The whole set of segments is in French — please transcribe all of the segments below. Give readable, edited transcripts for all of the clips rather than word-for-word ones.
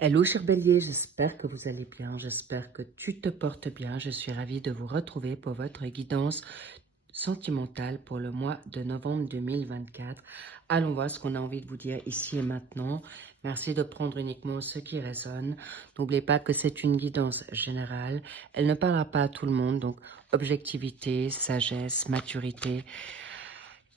Hello cher Bélier, j'espère que vous allez bien, j'espère que tu te portes bien. Je suis ravie de vous retrouver pour votre guidance sentimentale pour le mois de novembre 2024. Allons voir ce qu'on a envie de vous dire ici et maintenant. Merci de prendre uniquement ce qui résonne. N'oubliez pas que c'est une guidance générale. Elle ne parlera pas à tout le monde, donc objectivité, sagesse, maturité.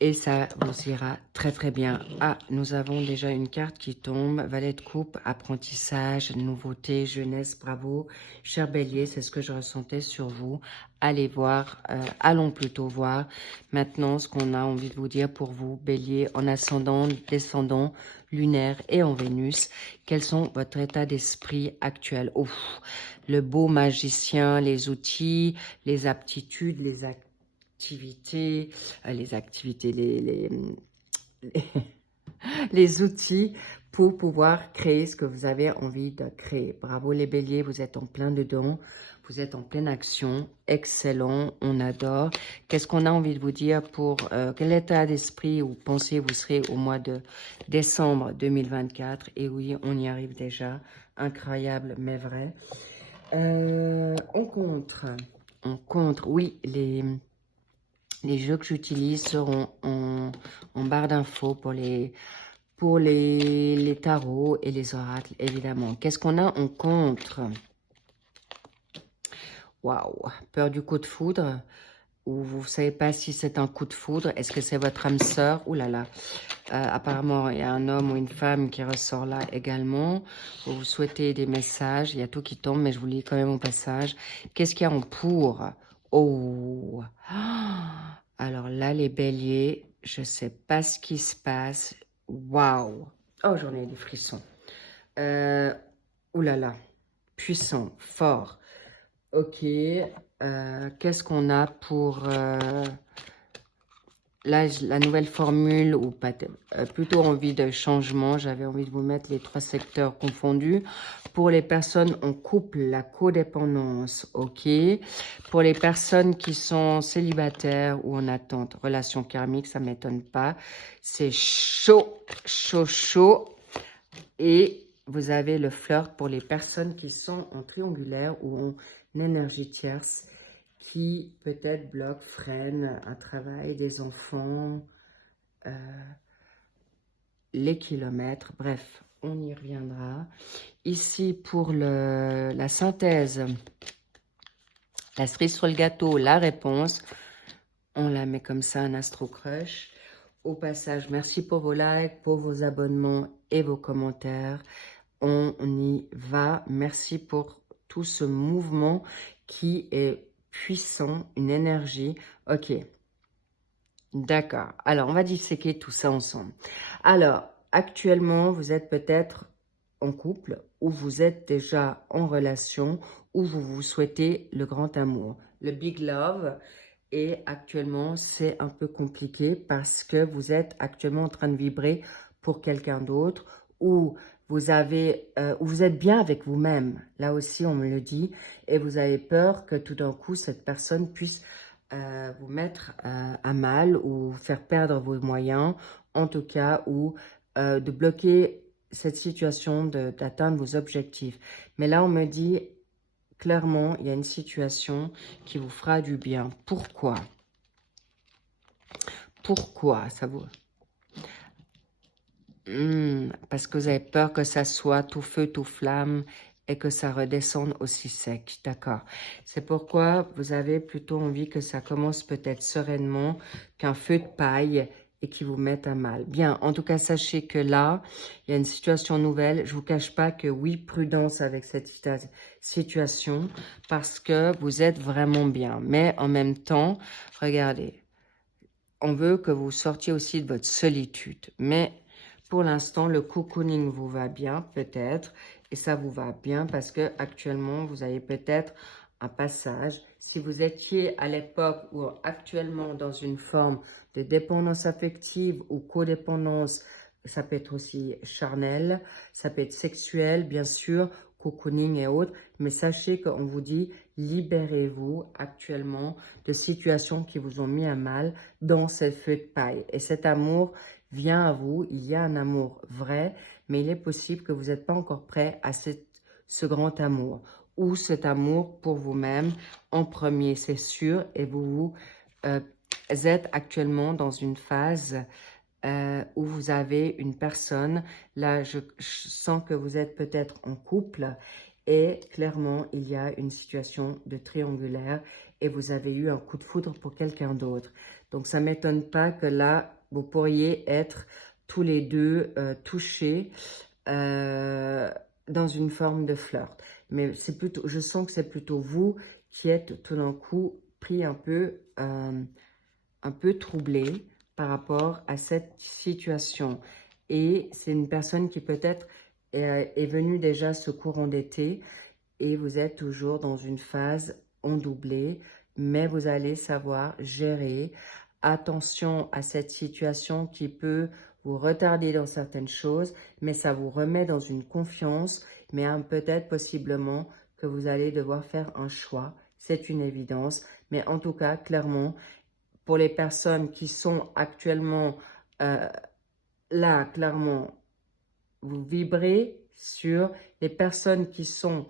Et ça vous ira très très bien. Ah, nous avons déjà une carte qui tombe. Valet de coupe, apprentissage, nouveauté, jeunesse, bravo. Cher Bélier, c'est ce que je ressentais sur vous. Allez voir, allons plutôt voir maintenant ce qu'on a envie de vous dire pour vous, Bélier, en ascendant, descendant, lunaire et en Vénus. Quels sont votre état d'esprit actuel? Ouf, le beau magicien, les outils, les aptitudes, les, les outils pour pouvoir créer ce que vous avez envie de créer. Bravo les béliers, vous êtes en plein dedans, vous êtes en pleine action, excellent, on adore. Qu'est-ce qu'on a envie de vous dire pour quel état d'esprit ou pensée vous serez au mois de décembre 2024? Et oui, on y arrive déjà, incroyable mais vrai. On contre, oui, les jeux que j'utilise seront en barre d'infos pour les tarots et les oracles, évidemment. Qu'est-ce qu'on a en contre? Waouh, peur du coup de foudre, ou vous ne savez pas si c'est un coup de foudre. Est-ce que c'est votre âme sœur? Ouh là là, apparemment, il y a un homme ou une femme qui ressort là également. Vous souhaitez des messages, il y a tout qui tombe, mais je vous lis quand même au passage. Qu'est-ce qu'il y a en pour? Oh, alors là, les béliers, je ne sais pas ce qui se passe. Waouh! Oh, j'en ai des frissons. Ouh là là, puissant, fort. Ok, qu'est-ce qu'on a pour là, la nouvelle formule, ou pas, plutôt envie de changement. J'avais envie de vous mettre les 3 secteurs confondus. Pour les personnes en couple, la codépendance, ok. Pour les personnes qui sont célibataires ou en attente, relation karmique, ça ne m'étonne pas. C'est chaud, chaud, chaud. Et vous avez le flirt pour les personnes qui sont en triangulaire ou en énergie tierce, qui peut-être bloquent, freinent un travail, des enfants, les kilomètres, bref, on y reviendra. Ici, pour la synthèse, la cerise sur le gâteau, la réponse, on la met comme ça, un astro crush. Au passage, merci pour vos likes, pour vos abonnements et vos commentaires. On y va. Merci pour tout ce mouvement qui est puissant, une énergie. Ok, d'accord. Alors, on va disséquer tout ça ensemble. Alors, actuellement, vous êtes peut-être en couple ou vous êtes déjà en relation ou vous vous souhaitez le grand amour, le big love. Et actuellement, c'est un peu compliqué parce que vous êtes actuellement en train de vibrer pour quelqu'un d'autre ou vous êtes bien avec vous-même. Là aussi, on me le dit. Et vous avez peur que tout d'un coup, cette personne puisse vous mettre à mal ou faire perdre vos moyens, en tout cas, ou de bloquer cette situation d'atteindre vos objectifs. Mais là, on me dit clairement, il y a une situation qui vous fera du bien. Pourquoi? Pourquoi ça vous... parce que vous avez peur que ça soit tout feu, tout flamme et que ça redescende aussi sec. D'accord. C'est pourquoi vous avez plutôt envie que ça commence peut-être sereinement qu'un feu de paille et qui vous mette à mal. Bien, en tout cas, sachez que là, il y a une situation nouvelle. Je ne vous cache pas que oui, prudence avec cette situation parce que vous êtes vraiment bien. Mais en même temps, regardez, on veut que vous sortiez aussi de votre solitude. Mais pour l'instant, le cocooning vous va bien, peut-être. Et ça vous va bien parce que actuellement, vous avez peut-être un passage. Si vous étiez à l'époque ou actuellement dans une forme de dépendance affective ou codépendance, ça peut être aussi charnel, ça peut être sexuel, bien sûr, cocooning et autres. Mais sachez qu'on vous dit, libérez-vous actuellement de situations qui vous ont mis à mal dans ce feu de paille. Et cet amour vient à vous, il y a un amour vrai, mais il est possible que vous n'êtes pas encore prêt à ce grand amour, ou cet amour pour vous-même en premier, c'est sûr, et vous êtes actuellement dans une phase où vous avez une personne, là je sens que vous êtes peut-être en couple, et clairement il y a une situation de triangulaire, et vous avez eu un coup de foudre pour quelqu'un d'autre. Donc ça ne m'étonne pas que là, vous pourriez être tous les deux touchés dans une forme de flirt. Mais c'est plutôt, je sens que c'est plutôt vous qui êtes tout d'un coup pris un peu troublé par rapport à cette situation. Et c'est une personne qui peut-être est venue déjà ce courant d'été et vous êtes toujours dans une phase en doublé, mais vous allez savoir gérer. Attention à cette situation qui peut vous retarder dans certaines choses, mais ça vous remet dans une confiance, mais peut-être possiblement que vous allez devoir faire un choix. C'est une évidence, mais en tout cas, clairement, pour les personnes qui sont actuellement là, clairement, vous vibrez sur les personnes qui sont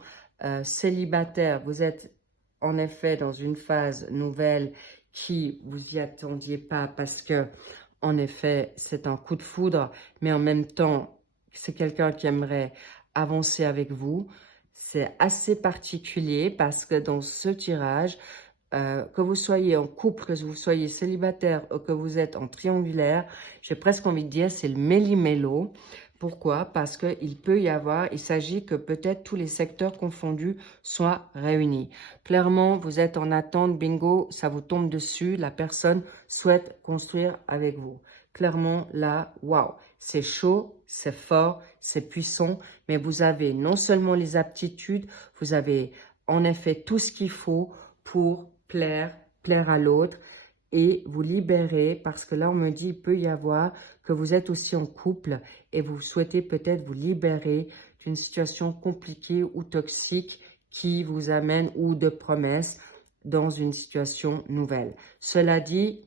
célibataires. Vous êtes en effet dans une phase nouvelle qui vous y attendiez pas parce que, en effet, c'est un coup de foudre, mais en même temps, c'est quelqu'un qui aimerait avancer avec vous. C'est assez particulier parce que dans ce tirage, que vous soyez en couple, que vous soyez célibataire ou que vous êtes en triangulaire, j'ai presque envie de dire c'est le méli-mélo. Pourquoi? Parce qu'il peut y avoir, il s'agit que peut-être tous les secteurs confondus soient réunis. Clairement, vous êtes en attente, bingo, ça vous tombe dessus, la personne souhaite construire avec vous. Clairement, là, waouh, c'est chaud, c'est fort, c'est puissant, mais vous avez non seulement les aptitudes, vous avez en effet tout ce qu'il faut pour plaire à l'autre et vous libérer, parce que là on me dit il peut y avoir que vous êtes aussi en couple et vous souhaitez peut-être vous libérer d'une situation compliquée ou toxique qui vous amène, ou de promesses, dans une situation nouvelle. Cela dit,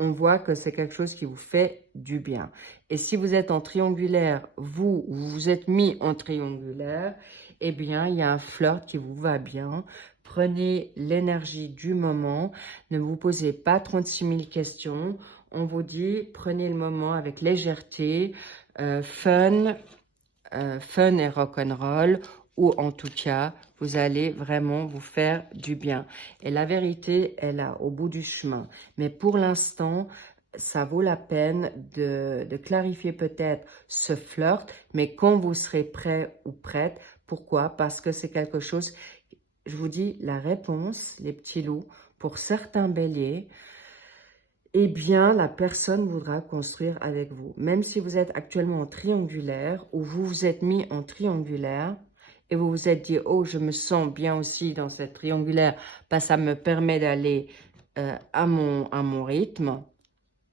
on voit que c'est quelque chose qui vous fait du bien. Et si vous êtes en triangulaire, vous vous êtes mis en triangulaire, eh bien, il y a un flirt qui vous va bien. Prenez l'énergie du moment. Ne vous posez pas 36 000 questions. On vous dit, prenez le moment avec légèreté, fun et rock'n'roll, ou en tout cas, vous allez vraiment vous faire du bien. Et la vérité est là, au bout du chemin. Mais pour l'instant, ça vaut la peine de clarifier peut-être ce flirt, mais quand vous serez prêt ou prête. Pourquoi? Parce que c'est quelque chose, je vous dis, la réponse, les petits loups, pour certains béliers, eh bien, la personne voudra construire avec vous. Même si vous êtes actuellement en triangulaire, ou vous vous êtes mis en triangulaire, et vous vous êtes dit, oh, je me sens bien aussi dans cette triangulaire, parce que ça me permet d'aller à mon rythme,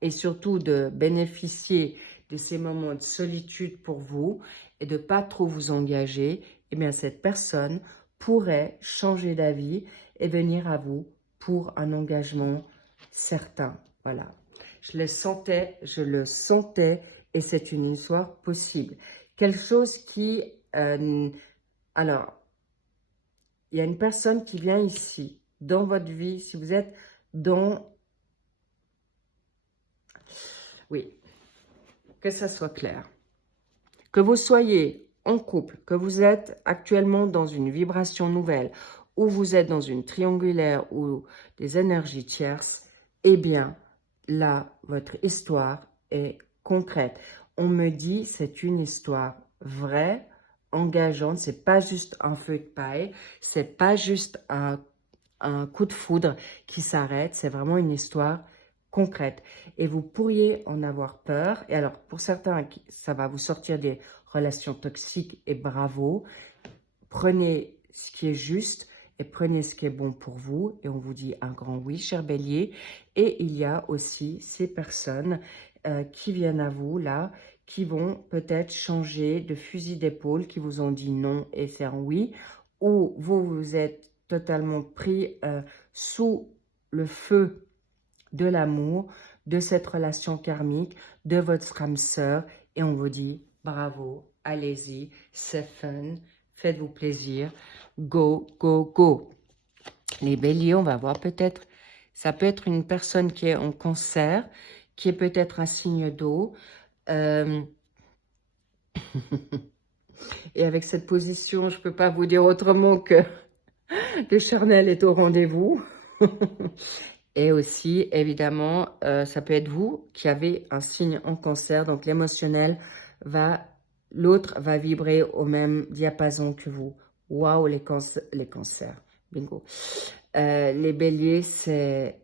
et surtout de bénéficier de ces moments de solitude pour vous, et de ne pas trop vous engager, eh bien, cette personne pourrait changer d'avis et venir à vous pour un engagement certain. Voilà, je le sentais, et c'est une histoire possible. Quelque chose qui... alors, il y a une personne qui vient ici, dans votre vie, si vous êtes dans... Oui, que ça soit clair. Que vous soyez en couple, que vous êtes actuellement dans une vibration nouvelle, ou vous êtes dans une triangulaire ou des énergies tierces, eh bien, là, votre histoire est concrète. On me dit, c'est une histoire vraie, engageante, c'est pas juste un feu de paille, c'est pas juste un coup de foudre qui s'arrête, c'est vraiment une histoire concrète. Et vous pourriez en avoir peur. Et alors, pour certains, ça va vous sortir des relations toxiques, et bravo. Prenez ce qui est juste et prenez ce qui est bon pour vous. Et on vous dit un grand oui, cher bélier. Et il y a aussi ces personnes qui viennent à vous, là, qui vont peut-être changer de fusil d'épaule, qui vous ont dit non et c'est un oui. Ou vous êtes totalement pris sous le feu de l'amour, de cette relation karmique, de votre âme sœur, et on vous dit Bravo, allez-y, c'est fun, faites-vous plaisir, go, go, go. Les béliers, on va voir peut-être, ça peut être une personne qui est en cancer, qui est peut-être un signe d'eau. Et avec cette position, je ne peux pas vous dire autrement que le charnel est au rendez-vous. Et aussi, évidemment, ça peut être vous qui avez un signe en cancer. Donc, l'émotionnel l'autre va vibrer au même diapason que vous. Waouh, les cancers. Bingo. Les béliers, c'est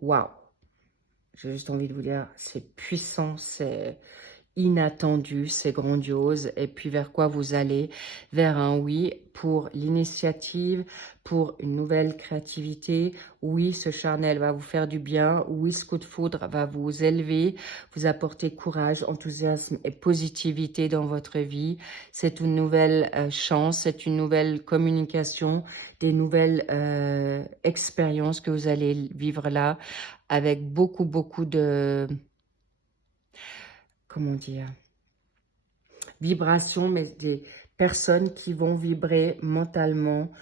waouh. J'ai juste envie de vous dire, c'est puissant, c'est inattendu, c'est grandiose. Et puis vers quoi vous allez? Vers un oui pour l'initiative, pour une nouvelle créativité. Oui, ce charnel va vous faire du bien. Oui, ce coup de foudre va vous élever, vous apporter courage, enthousiasme et positivité dans votre vie. C'est une nouvelle chance, c'est une nouvelle communication, des nouvelles expériences que vous allez vivre là, avec beaucoup, beaucoup de... Comment dire, vibration, mais des personnes qui vont vibrer mentalement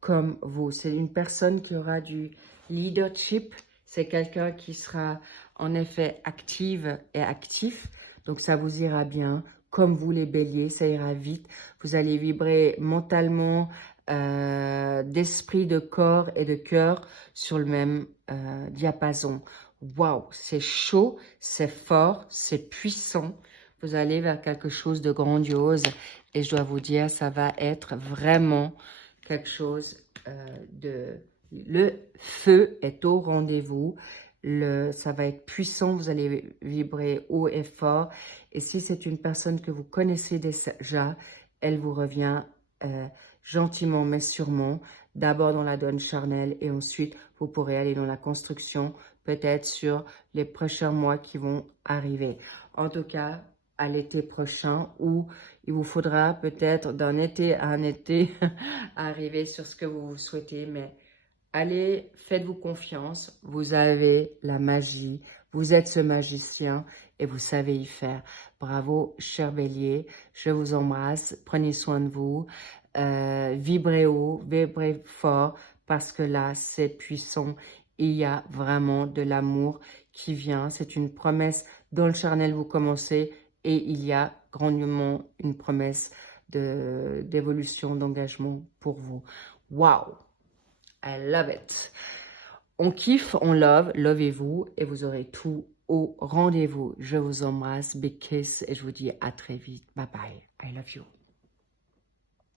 comme vous. C'est une personne qui aura du leadership, c'est quelqu'un qui sera en effet active et actif, donc ça vous ira bien. Comme vous les béliers, ça ira vite. Vous allez vibrer mentalement, d'esprit, de corps et de cœur sur le même diapason. Waouh, c'est chaud, c'est fort, c'est puissant. Vous allez vers quelque chose de grandiose et je dois vous dire, ça va être vraiment quelque chose de... Le feu est au rendez-vous, ça va être puissant, vous allez vibrer haut et fort. Et si c'est une personne que vous connaissez déjà, elle vous revient gentiment mais sûrement, d'abord dans la donne charnelle et ensuite vous pourrez aller dans la construction, peut-être sur les prochains mois qui vont arriver. En tout cas, à l'été prochain, où il vous faudra peut-être d'un été à un été arriver sur ce que vous souhaitez, mais allez, faites-vous confiance, vous avez la magie, vous êtes ce magicien et vous savez y faire. Bravo, cher bélier, je vous embrasse, prenez soin de vous, vibrez haut, vibrez fort, parce que là, c'est puissant, il y a vraiment de l'amour qui vient, c'est une promesse dans le charnel, vous commencez, et il y a grandement une promesse d'évolution, d'engagement pour vous. Waouh! I love it. On kiffe, on love, lovez-vous et vous aurez tout au rendez-vous. Je vous embrasse, big kiss et je vous dis à très vite. Bye bye. I love you.